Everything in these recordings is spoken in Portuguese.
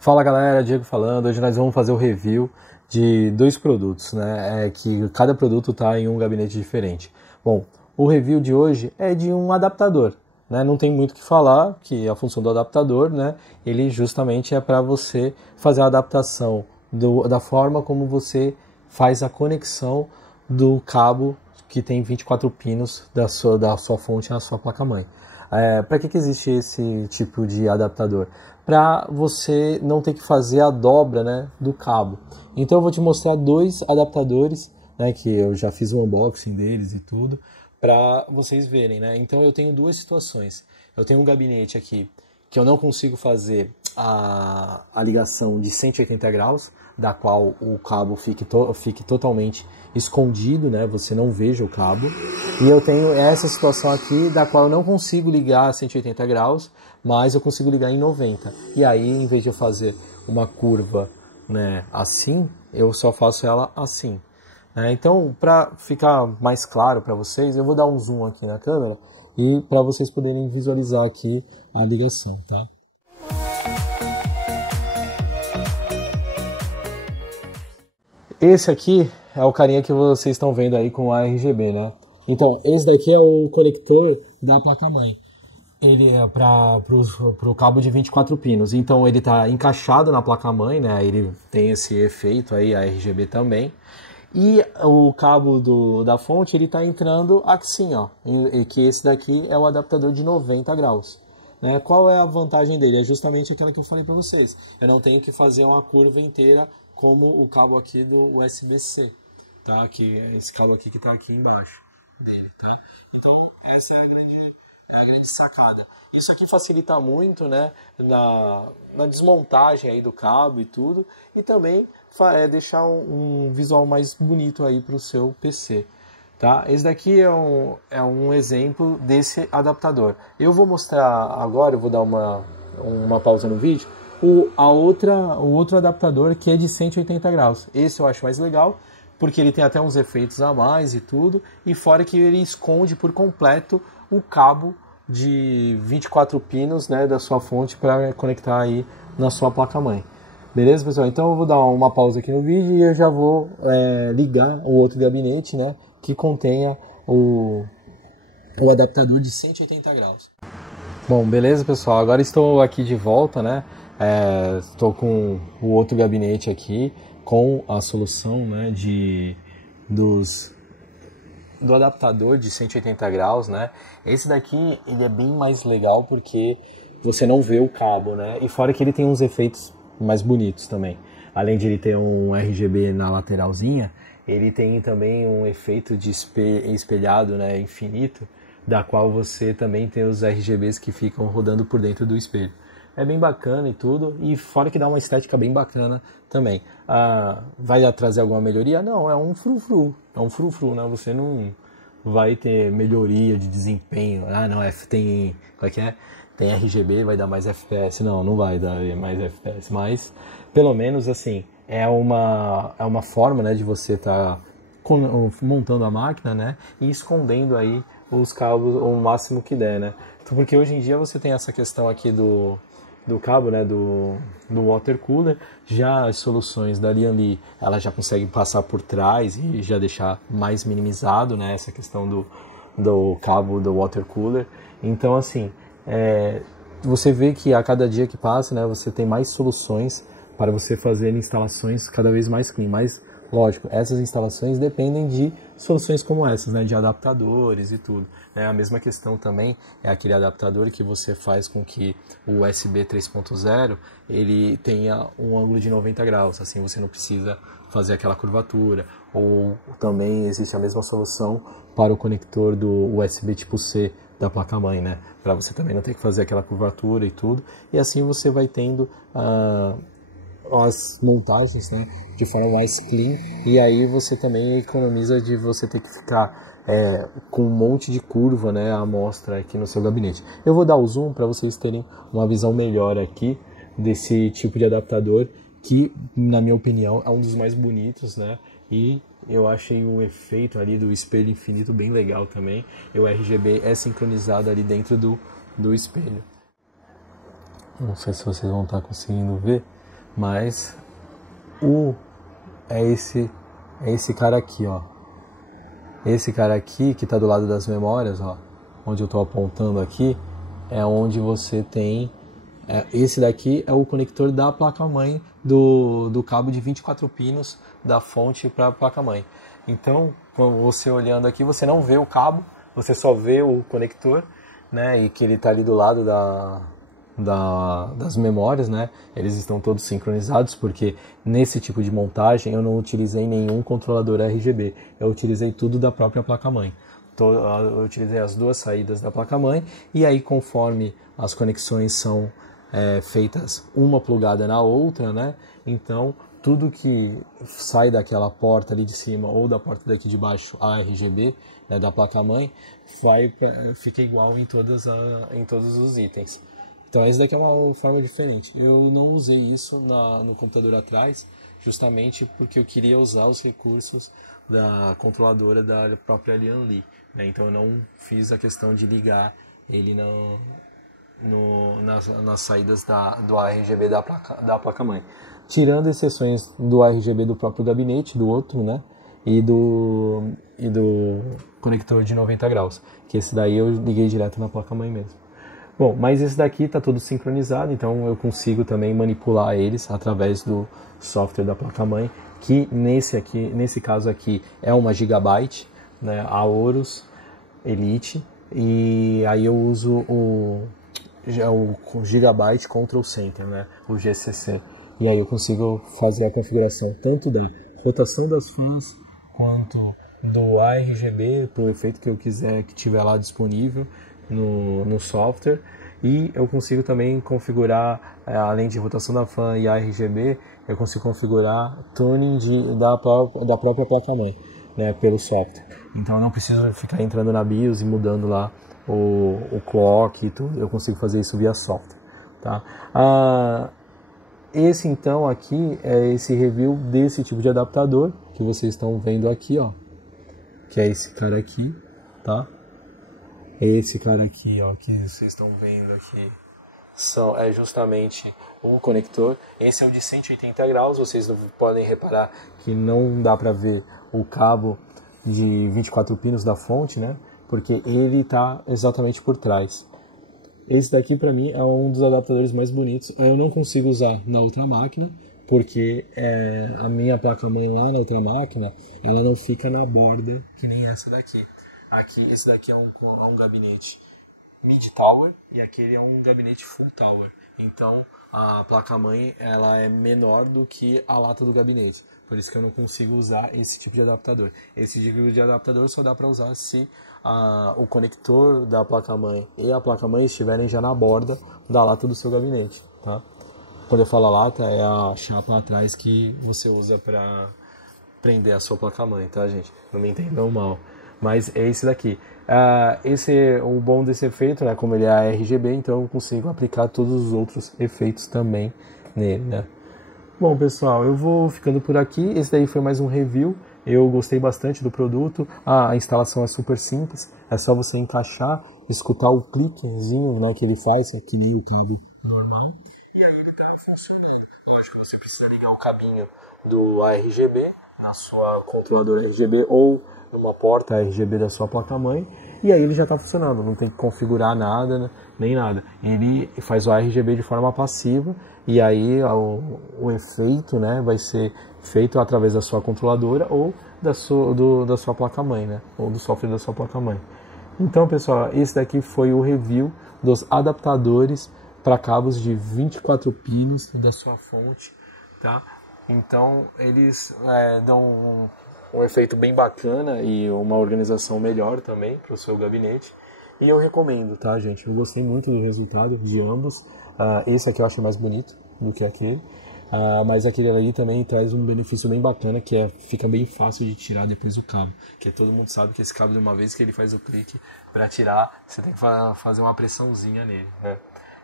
Fala galera, Diego falando. Hoje nós vamos fazer o review de dois produtos, né? Que cada produto está em um gabinete diferente. Bom, o review de hoje é de um adaptador, né? Não tem muito o que falar, que a função do adaptador, né? Ele justamente é para você fazer a adaptação da forma como você faz a conexão do cabo que tem 24 pinos da sua fonte na sua placa-mãe. Para que existe esse tipo de adaptador? Para você não ter que fazer a dobra, né, do cabo. Então eu vou te mostrar dois adaptadores, né, que eu já fiz o unboxing deles e tudo, para vocês verem, né? Então eu tenho duas situações. Eu tenho um gabinete aqui que eu não consigo fazer a ligação de 180 graus, da qual o cabo fique totalmente escondido, né? Você não veja o cabo. E eu tenho essa situação aqui, da qual eu não consigo ligar a 180 graus, mas eu consigo ligar em 90. E aí, em vez de eu fazer uma curva, né, assim, eu só faço ela assim. Então, para ficar mais claro para vocês, eu vou dar um zoom aqui na câmera e para vocês poderem visualizar aqui a ligação, tá? Esse aqui é o carinha que vocês estão vendo aí com a RGB, né? Então, esse daqui é o conector da placa-mãe. Ele é para o cabo de 24 pinos. Então, ele está encaixado na placa-mãe, né? Ele tem esse efeito aí, a RGB também. E o cabo da fonte, ele está entrando assim, ó. E que esse daqui é o adaptador de 90 graus. Né? Qual é a vantagem dele? É justamente aquela que eu falei para vocês. Eu não tenho que fazer uma curva inteira como o cabo aqui do USB-C, tá? Que é esse cabo aqui que está aqui embaixo dele, tá? Então, essa é a grande sacada. Isso aqui facilita muito, né, na desmontagem aí do cabo e tudo, e também deixar um visual mais bonito aí para o seu PC. Tá? Esse daqui é um exemplo desse adaptador. Eu vou mostrar agora, eu vou dar uma pausa no vídeo, o outro adaptador que é de 180 graus. Esse eu acho mais legal, porque ele tem até uns efeitos a mais e tudo, e fora que ele esconde por completo o cabo de 24 pinos, né, da sua fonte para conectar aí na sua placa-mãe. Beleza, pessoal? Então eu vou dar uma pausa aqui no vídeo e eu já vou ligar o outro gabinete, né, que contenha o adaptador de 180 graus. Bom, beleza, pessoal? Agora estou aqui de volta, né? Estou com o outro gabinete aqui com a solução, né, do adaptador de 180 graus, né? Esse daqui ele é bem mais legal porque você não vê o cabo, né? E fora que ele tem uns efeitos mais bonitos também. Além de ele ter um RGB na lateralzinha, ele tem também um efeito de espelhado, né, infinito, da qual você também tem os RGBs que ficam rodando por dentro do espelho. É bem bacana e tudo, e fora que dá uma estética bem bacana também. Vai trazer alguma melhoria? Não, é um frufru, né? Você não vai ter melhoria de desempenho. Não, tem, como é que é? Tem RGB, vai dar mais FPS. Não vai dar mais FPS, mas pelo menos assim, é uma forma, né, de você estar montando a máquina, né, e escondendo aí os cabos o máximo que der, né? Porque hoje em dia você tem essa questão aqui do cabo, né, do water cooler. Já as soluções da Lianli, elas já conseguem passar por trás e já deixar mais minimizado, né, essa questão do cabo do water cooler. Então, assim, você vê que a cada dia que passa, né, você tem mais soluções para você fazer instalações cada vez mais clean. Mas, lógico, essas instalações dependem de soluções como essas, né, de adaptadores e tudo. A mesma questão também é aquele adaptador que você faz com que o USB 3.0 ele tenha um ângulo de 90 graus, assim você não precisa fazer aquela curvatura. Ou também existe a mesma solução para o conector do USB tipo C da placa-mãe, né, para você também não ter que fazer aquela curvatura e tudo. E assim você vai tendo as montagens, né, de forma mais clean, e aí você também economiza de você ter que ficar com um monte de curva, né, à mostra aqui no seu gabinete. Eu vou dar o zoom para vocês terem uma visão melhor aqui desse tipo de adaptador, que na minha opinião é um dos mais bonitos, né, e eu achei o efeito ali do espelho infinito bem legal também, e o RGB é sincronizado ali dentro do espelho. Não sei se vocês vão estar conseguindo ver, Mas é esse cara aqui, ó. Esse cara aqui que está do lado das memórias, ó, onde eu estou apontando aqui, é onde você tem... esse daqui é o conector da placa-mãe do cabo de 24 pinos da fonte para a placa-mãe. Então, você olhando aqui, você não vê o cabo, você só vê o conector, né, e que ele está ali do lado das memórias, né? Eles estão todos sincronizados, porque nesse tipo de montagem eu não utilizei nenhum controlador RGB, eu utilizei tudo da própria placa-mãe. Eu utilizei as duas saídas da placa-mãe, e aí conforme as conexões são feitas uma plugada na outra, né? Então tudo que sai daquela porta ali de cima ou da porta daqui de baixo, a RGB, né, da placa-mãe, fica igual em todos os itens. Então essa daqui é uma forma diferente. Eu não usei isso no computador atrás, justamente porque eu queria usar os recursos da controladora da própria Lianli, né? Então eu não fiz a questão de ligar ele nas saídas do RGB da placa-mãe. Tirando exceções do RGB do próprio gabinete, do outro, né? E do conector de 90 graus, que esse daí eu liguei direto na placa-mãe mesmo. Bom, mas esse daqui está tudo sincronizado, então eu consigo também manipular eles através do software da placa-mãe, que nesse caso aqui é uma Gigabyte, né, Aorus Elite, e aí eu uso o Gigabyte Control Center, né, o GCC, e aí eu consigo fazer a configuração tanto da rotação das fãs quanto do ARGB, para o efeito que eu quiser que tiver lá disponível no software, e eu consigo também configurar, além de rotação da fan e ARGB, eu consigo configurar tuning da própria placa-mãe, né, pelo software. Então eu não preciso ficar entrando na BIOS e mudando lá o clock e tudo, eu consigo fazer isso via software, tá? Esse então aqui é esse review desse tipo de adaptador que vocês estão vendo aqui, ó, que é esse cara aqui, tá? Esse cara aqui, ó, que vocês estão vendo aqui, é justamente um conector. Esse é o de 180 graus, vocês podem reparar que não dá para ver o cabo de 24 pinos da fonte, né? Porque ele está exatamente por trás. Esse daqui para mim é um dos adaptadores mais bonitos. Eu não consigo usar na outra máquina, porque a minha placa-mãe lá na outra máquina, ela não fica na borda que nem essa daqui. Esse daqui é um gabinete mid-tower e aquele é um gabinete full-tower. Então a placa-mãe ela é menor do que a lata do gabinete. Por isso que eu não consigo usar esse tipo de adaptador. Esse tipo de adaptador só dá para usar se o conector da placa-mãe e a placa-mãe estiverem já na borda da lata do seu gabinete, tá? Quando eu falo lata, é a chapa atrás que você usa para prender a sua placa-mãe, tá, gente? Não me entendam mal. Mas é esse daqui. O bom desse efeito, né? Como ele é RGB, então eu consigo aplicar todos os outros efeitos também nele, né? Bom, pessoal, eu vou ficando por aqui. Esse daí foi mais um review. Eu gostei bastante do produto. A instalação é super simples. É só você encaixar, escutar o cliquezinho, né, que ele faz, que nem o cabo normal. E aí ele tá funcionando. Lógico que você precisa ligar o cabinho do ARGB na sua controladora RGB ou numa porta RGB da sua placa-mãe, e aí ele já está funcionando, não tem que configurar nada, né, nem nada. Ele faz o RGB de forma passiva, e aí o efeito, né, vai ser feito através da sua controladora ou da sua placa-mãe, né, ou do software da sua placa-mãe. Então, pessoal, esse daqui foi o review dos adaptadores para cabos de 24 pinos da sua fonte, tá? Então, eles dão um efeito bem bacana e uma organização melhor também para o seu gabinete. E eu recomendo, tá, gente? Eu gostei muito do resultado de ambos. Esse aqui eu acho mais bonito do que aquele. Mas aquele ali também traz um benefício bem bacana, que fica bem fácil de tirar depois o cabo. Porque todo mundo sabe que esse cabo, de uma vez que ele faz o clique para tirar, você tem que fazer uma pressãozinha nele, né?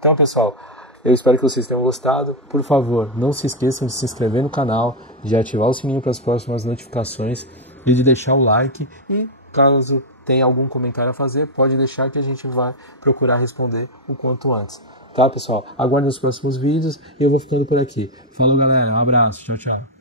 Então, pessoal, eu espero que vocês tenham gostado. Por favor, não se esqueçam de se inscrever no canal, de ativar o sininho para as próximas notificações e de deixar o like. E caso tenha algum comentário a fazer, pode deixar que a gente vai procurar responder o quanto antes. tá, pessoal? Aguardem os próximos vídeos e eu vou ficando por aqui. Falou, galera. Um abraço. Tchau, tchau.